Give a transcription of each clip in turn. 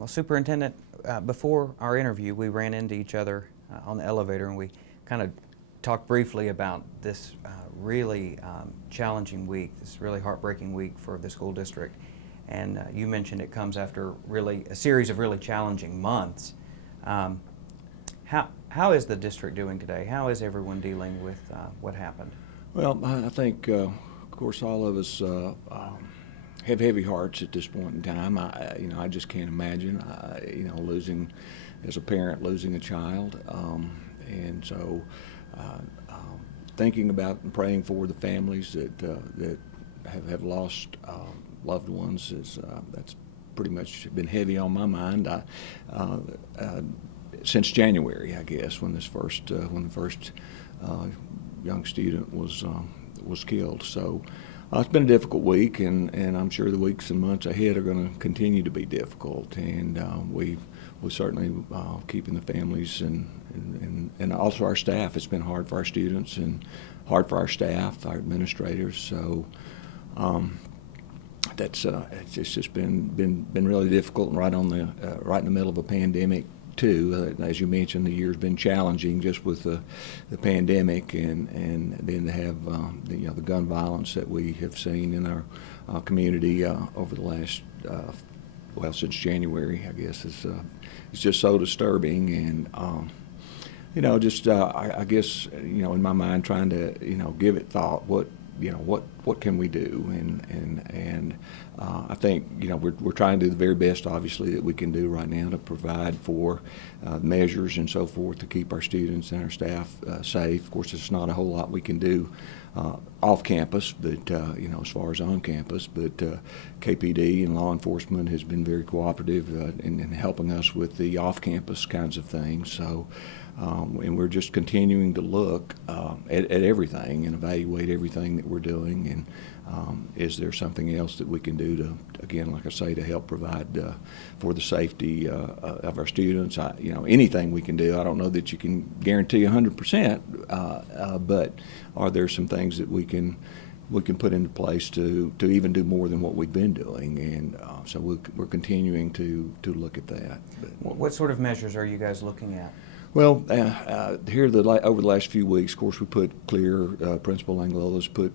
Well, Superintendent, before our interview, we ran into each other on the elevator, and we kind of talked briefly about this really challenging week, this really heartbreaking week for the school district. And you mentioned it comes after really a series of really challenging months. How is the district doing today? How is everyone dealing with what happened? Well, I think, of course, all of us have heavy hearts at this point in time. I just can't imagine, losing, as a parent, losing a child, and so thinking about and praying for the families that have lost loved ones that's pretty much been heavy on my mind. Since January, I guess, when the first young student was killed. So it's been a difficult week, and I'm sure the weeks and months ahead are going to continue to be difficult. And we certainly keeping the families and also our staff. It's been hard for our students and hard for our staff, our administrators. So it's just been really difficult, and right in the middle of a pandemic too. As you mentioned, the year's been challenging just with the pandemic, and then to have the gun violence that we have seen in our community over the last since January, I guess, is just so disturbing. And I guess in my mind, trying to give it thought. What can we do? And I think we're trying to do the very best, obviously, that we can do right now to provide for measures and so forth to keep our students and our staff safe. Of course, there's not a whole lot we can do off campus, but as far as on campus. But KPD and law enforcement has been very cooperative in helping us with the off-campus kinds of things. So. And we're just continuing to look at everything and evaluate everything that we're doing. And is there something else that we can do to, again, like I say, to help provide for the safety of our students? Anything we can do. I don't know that you can guarantee 100%, but are there some things that we can put into place to even do more than what we've been doing? And so we're continuing to look at that. But what sort of measures are you guys looking at? Well, here over the last few weeks, of course, we put clear. Principal Anglola's put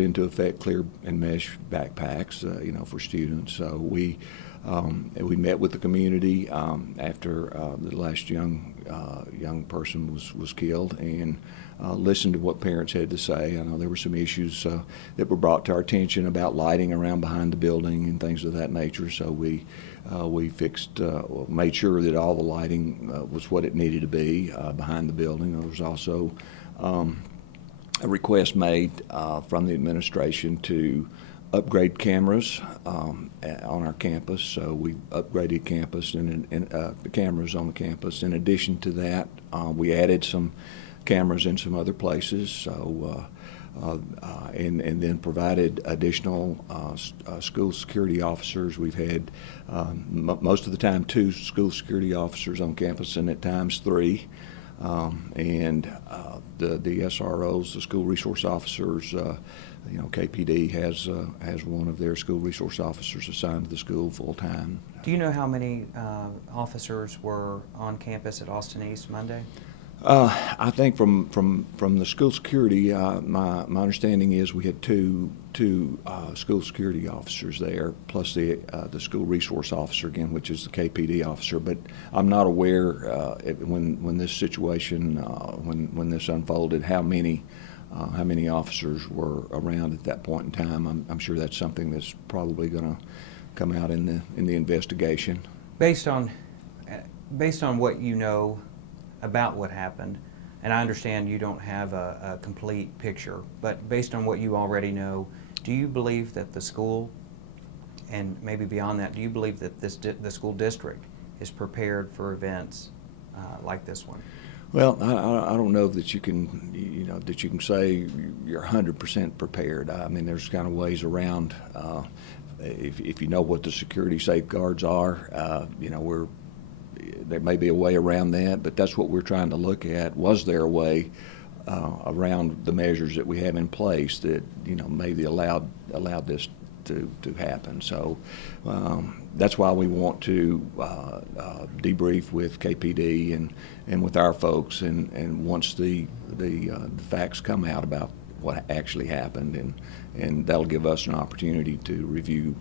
into effect clear and mesh backpacks, for students. So we met with the community after the last young person was killed, and listened to what parents had to say. I know there were some issues that were brought to our attention about lighting around behind the building and things of that nature. So we made sure that all the lighting was what it needed to be behind the building. There was also a request made from the administration to upgrade cameras on our campus. So we upgraded the cameras on the campus. In addition to that, we added some cameras in some other places. So. And then provided additional school security officers. We've had most of the time 2 school security officers on campus, and at times 3. And the SROs, the school resource officers, KPD has one of their school resource officers assigned to the school full time. Do you know how many officers were on campus at Austin East Monday? I think from the school security, my understanding is we had two school security officers there, plus the school resource officer again, which is the KPD officer. But I'm not aware when this situation when this unfolded how many officers were around at that point in time. I'm sure that's something that's probably going to come out in the investigation. Based on what you know about what happened, and I understand you don't have a complete picture, but based on what you already know, do you believe that the school, and maybe beyond that, do you believe that the school district is prepared for events like this one? Well, I don't know that you can say you're 100% prepared. I mean, there's kind of ways around. If you know what the security safeguards are, there may be a way around that, but that's what we're trying to look at. Was there a way around the measures that we have in place that maybe allowed this to happen. So that's why we want to debrief with KPD and with our folks, and once the facts come out about what actually happened, and that'll give us an opportunity to review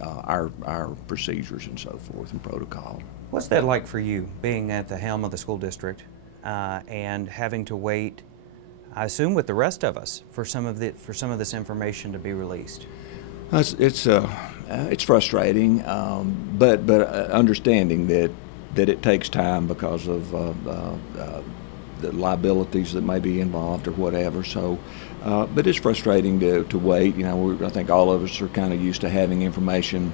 our procedures and so forth and protocol. What's that like for you, being at the helm of the school district and having to wait, I assume with the rest of us, for some of this information to be released? It's frustrating, but understanding that it takes time because of the liabilities that may be involved or whatever. So, but it's frustrating to wait. You know, I think all of us are kind of used to having information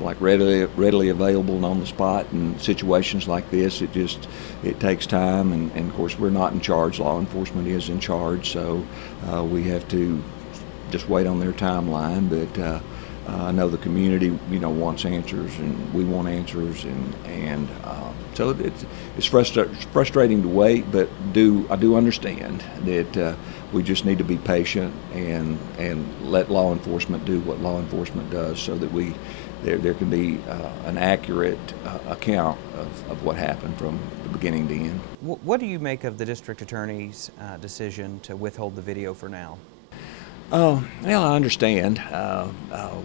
like readily available and on the spot. In situations like this, it takes time, and of course we're not in charge. Law enforcement is in charge, so we have to just wait on their timeline. But I know the community, wants answers, and we want answers, and so it's frustrating to wait. But I do understand that we just need to be patient and let law enforcement do what law enforcement does, so that there can be an accurate account of what happened from the beginning to end. What do you make of the district attorney's decision to withhold the video for now? Well, I understand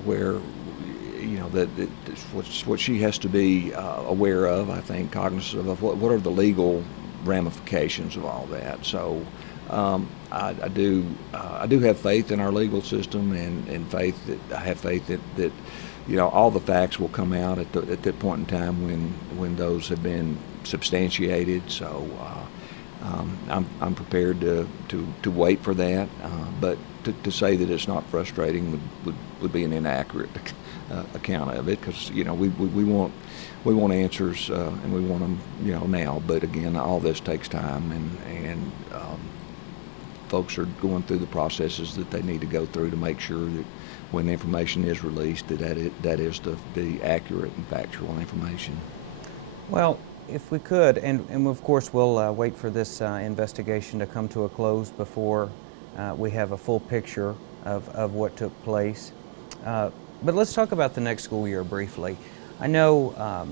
where, that what she has to be aware of. I think cognizant of what are the legal ramifications of all that. So I do have faith in our legal system, and I have faith that all the facts will come out at that point in time when those have been substantiated. So I'm prepared to wait for that, but to say that it's not frustrating would be an inaccurate account of it, because we want answers, and we want them now. But again, all this takes time, and folks are going through the processes that they need to go through to make sure that when information is released, that is the accurate and factual information. Well, if we could, and of course we'll wait for this investigation to come to a close before we have a full picture of what took place. But let's talk about the next school year briefly. I know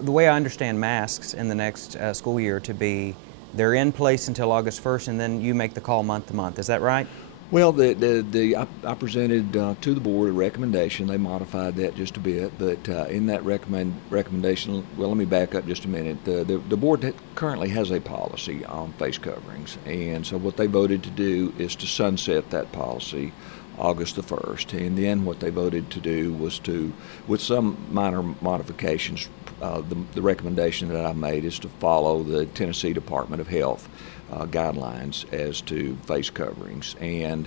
the way I understand masks in the next school year to be, they're in place until August 1st, and then you make the call month to month. Is that right? Well, I presented to the board a recommendation. They modified that just a bit, but in that recommendation, well, let me back up just a minute. The board currently has a policy on face coverings, and so what they voted to do is to sunset that policy August the 1st, and then what they voted to do was to, with some minor modifications, the recommendation that I made is to follow the Tennessee Department of Health guidelines as to face coverings. And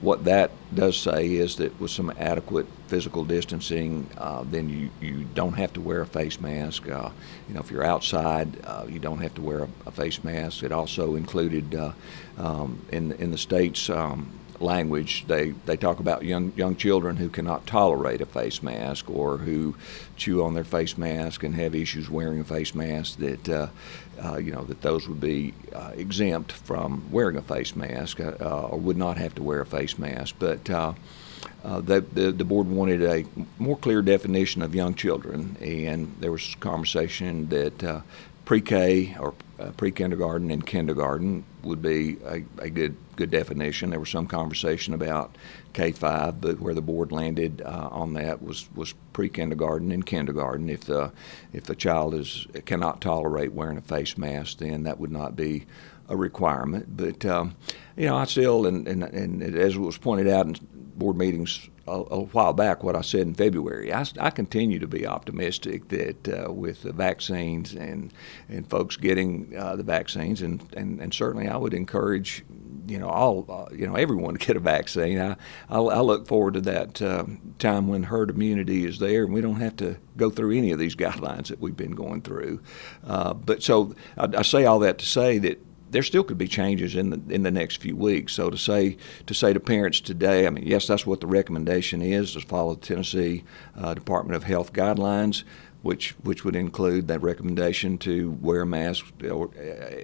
what that does say is that with some adequate physical distancing, then you don't have to wear a face mask. If you're outside, you don't have to wear a face mask. It also included in the state's language, they talk about young children who cannot tolerate a face mask, or who chew on their face mask and have issues wearing a face mask, that that those would be exempt from wearing a face mask, or would not have to wear a face mask. But the board wanted a more clear definition of young children, and there was conversation that pre-K or pre-kindergarten and kindergarten would be a good definition. There was some conversation about K-5, but where the board landed on that was pre-kindergarten and kindergarten. If the child cannot tolerate wearing a face mask, then that would not be a requirement. But I still, and as was pointed out in board meetings a while back, what I said in February, I continue to be optimistic that with the vaccines and folks getting the vaccines, and certainly I would encourage everyone to get a vaccine. I look forward to that time when herd immunity is there, and we don't have to go through any of these guidelines that we've been going through. But so I say all that to say that there still could be changes in the next few weeks. So to say to parents today, I mean, yes, that's what the recommendation is, to follow the Tennessee Department of Health guidelines. which would include that recommendation to wear a mask or,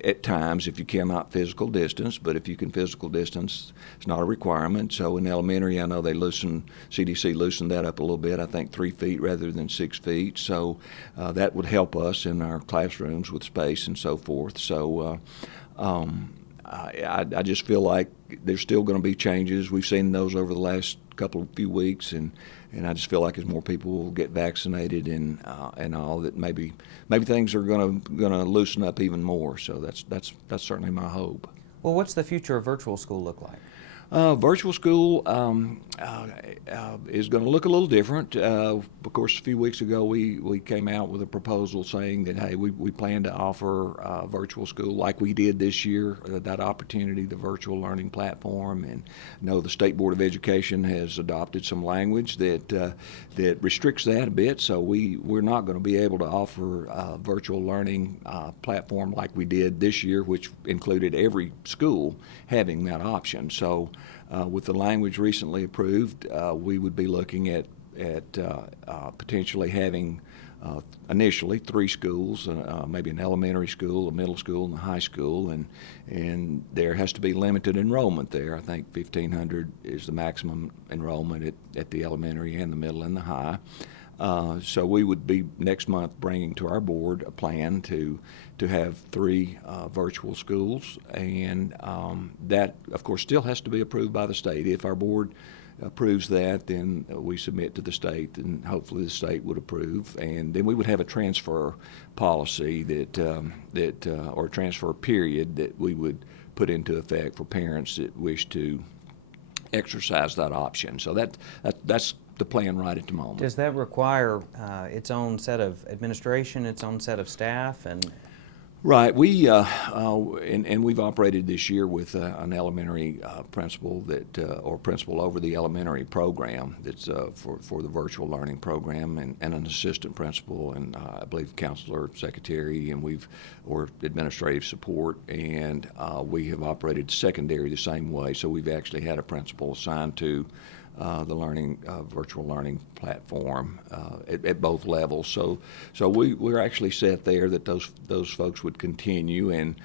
at times if you cannot physical distance, but if you can physical distance, it's not a requirement. So in elementary, I know CDC loosened that up a little bit, I think 3 feet rather than 6 feet. So that would help us in our classrooms with space and so forth. So I just feel like there's still going to be changes. We've seen those over the last few weeks, and I just feel like as more people will get vaccinated and all, that maybe things are going to loosen up even more. So that's certainly my hope. Well, what's the future of virtual school look like? Virtual school is going to look a little different. Of course, a few weeks ago we came out with a proposal saying that, hey, we plan to offer virtual school like we did this year, that opportunity, the virtual learning platform. And I know the State Board of Education has adopted some language that restricts that a bit, so we're not going to be able to offer a virtual learning platform like we did this year, which included every school having that option. So with the language recently approved, we would be looking at potentially having initially 3 schools, maybe an elementary school, a middle school, and a high school, and there has to be limited enrollment there. I think 1,500 is the maximum enrollment at the elementary and the middle and the high. So we would be next month bringing to our board a plan to have 3 virtual schools, and that, of course, still has to be approved by the state. If our board approves that, then we submit to the state, and hopefully the state would approve, and then we would have a transfer policy or transfer period that we would put into effect for parents that wish to exercise that option. So that's the plan right at the moment. Does that require its own set of administration, its own set of staff, and? Right. And we've operated this year with an elementary principal or principal over the elementary program that's for the virtual learning program, and an assistant principal, and I believe counselor, secretary, or administrative support, and we have operated secondary the same way. So we've actually had a principal assigned to the virtual learning platform at both levels. So we're actually set there that those folks would continue, and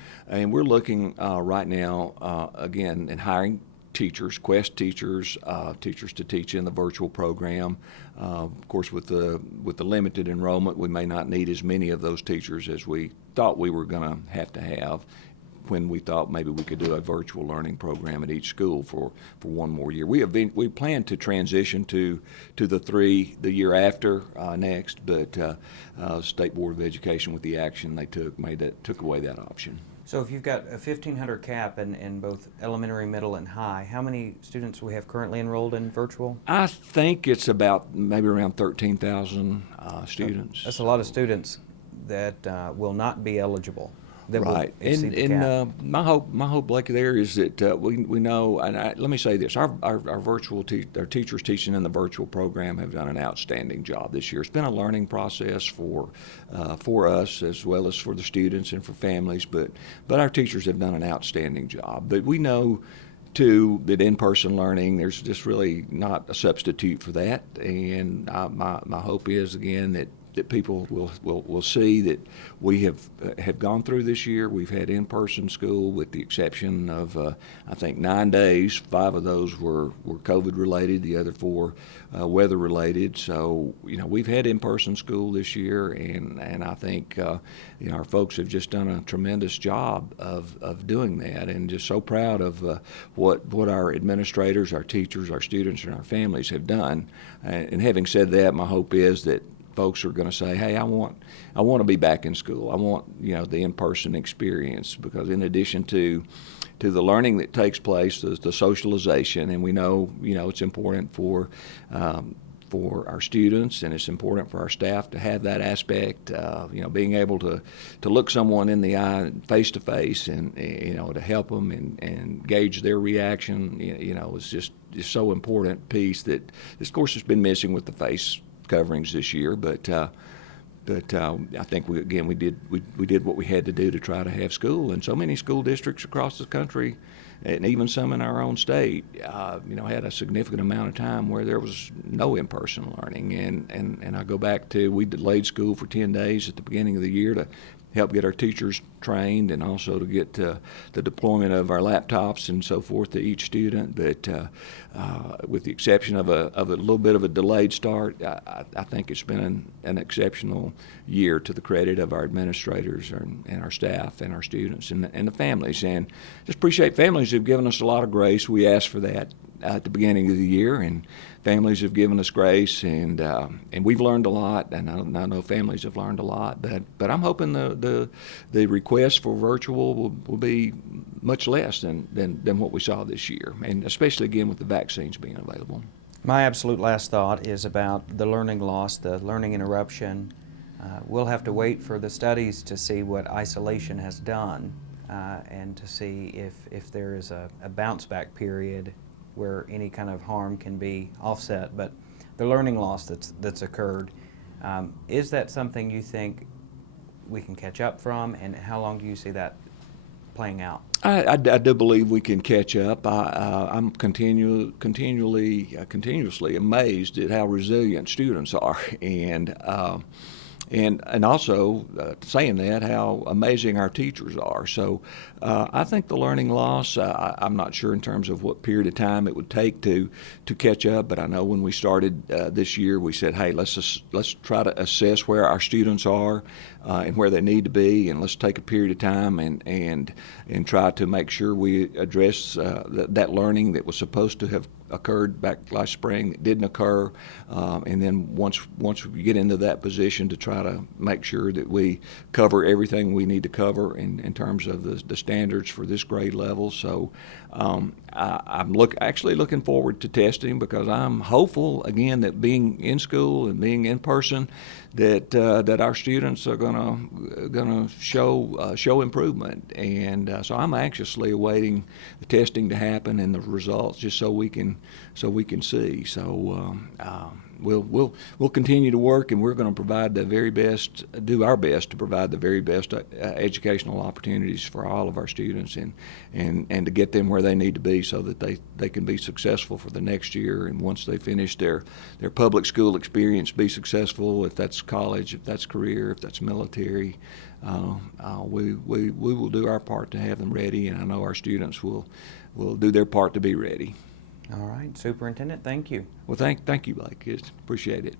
we're looking right now again in hiring teachers, Quest teachers, teachers to teach in the virtual program. Of course, with the limited enrollment, we may not need as many of those teachers as we thought we were going to have when we thought maybe we could do a virtual learning program at each school for one more year. We plan to transition to the 3 the year after next, but State Board of Education, with the action they took away that option. So if you've got a 1,500 cap in both elementary, middle, and high, how many students we have currently enrolled in virtual? I think it's about maybe around 13,000 students. That's a lot of students that will not be eligible. Right, and my hope, Blake, there is that we know. And let me say this: our teachers teaching in the virtual program have done an outstanding job this year. It's been a learning process for us as well as for the students and for families. But our teachers have done an outstanding job. But we know too that in-person learning, there's just really not a substitute for that. And my hope is again that people will see that we have gone through this year. We've had in-person school with the exception of I think 9 days. 5 of those were COVID related. The other 4 weather related. So we've had in-person school this year, and I think our folks have just done a tremendous job of doing that, and just so proud of what our administrators, our teachers, our students, and our families have done. And having said that, my hope is that folks are going to say, hey, I want to be back in school. I want the in-person experience, because in addition to the learning that takes place, the socialization, and we know it's important for our students, and it's important for our staff to have that aspect. Being able to look someone in the eye face to face, and to help them and gauge their reaction. It's just so important piece that, of course, has been missing with the face coverings this year, but But I think we did what we had to do to try to have school. And so many school districts across the country, and even some in our own state, had a significant amount of time where there was no in-person learning. And I go back to, we delayed school for 10 days at the beginning of the year to help get our teachers trained, and also to get the deployment of our laptops and so forth to each student. But with the exception of a little bit of a delayed start, I think it's been an exceptional year, to the credit of our administrators and our staff and our students and the families. And just appreciate families who've given us a lot of grace. We asked for that at the beginning of the year, and families have given us grace, and we've learned a lot, and I know families have learned a lot. But I'm hoping the requests for virtual will be much less than what we saw this year, and especially again with the vaccines being available. My absolute last thought is about the learning loss, the learning interruption. We'll have to wait for the studies to see what isolation has done, and to see if there is a bounce back period where any kind of harm can be offset. But the learning loss that's occurred, is that something you think we can catch up from, and how long do you see that playing out? I do believe we can catch up. I'm continuously amazed at how resilient students are, and also saying that, how amazing our teachers are. So I think the learning loss, I'm not sure in terms of what period of time it would take to catch up, but I know when we started this year, we said, hey, let's try to assess where our students are and where they need to be, and let's take a period of time and try to make sure we address that learning that was supposed to have occurred back last spring that didn't occur, and then once we get into that position, to try to make sure that we cover everything we need to cover in terms of the standards for this grade level. So I'm actually looking forward to testing, because I'm hopeful again that being in school and being in person, that our students are gonna show improvement, and so I'm anxiously awaiting the testing to happen and the results, just so we can see. So we'll continue to work, and we're going to provide the very best, do our best to provide the very best educational opportunities for all of our students, and to get them where they need to be, so that they can be successful for the next year, and once they finish their public school experience, be successful, if that's college, if that's career, if that's military. We will do our part to have them ready, and I know our students will do their part to be ready. All right, Superintendent, thank you. Well, thank you, Blake. Appreciate it.